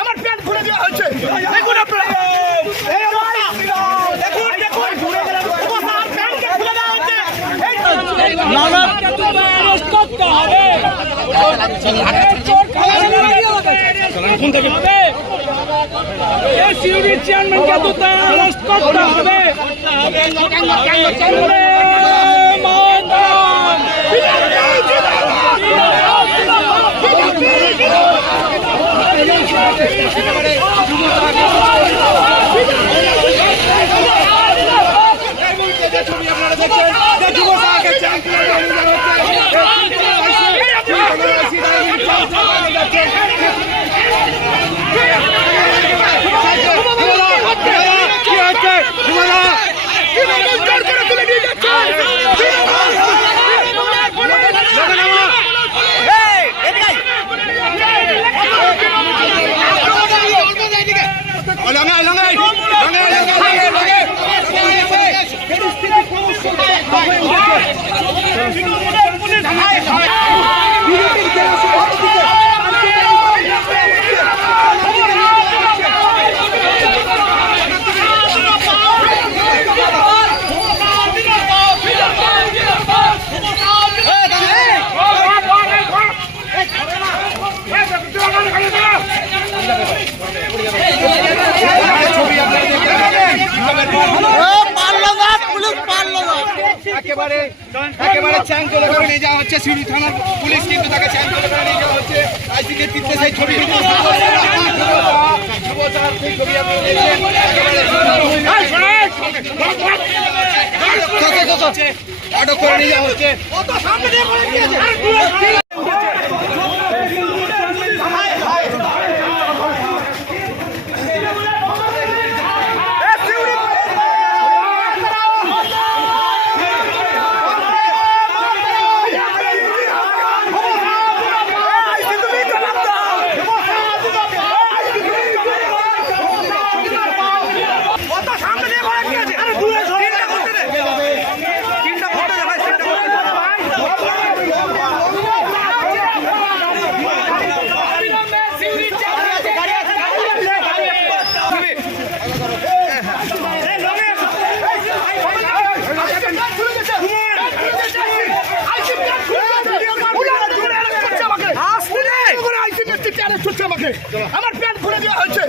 আমার প্যান্ট খুলে দেওয়া হয়েছে দেখুন আপনারা চেয়ারম্যানকে দুটো করতে হবে। তৃণমূল একেবারে একেবারে চ্যাং করে করে নিয়ে যাওয়া হচ্ছে সিউড়ি থানার পুলিশ কিন্তু তাকে চ্যাং করে করে নিয়ে যাওয়া হচ্ছে। আইসিকে তীর্থে সেই ছবি আটক করে নিয়ে যাওয়া হচ্ছে। আমার প্যান্ট খুলে দেওয়া হয়েছে।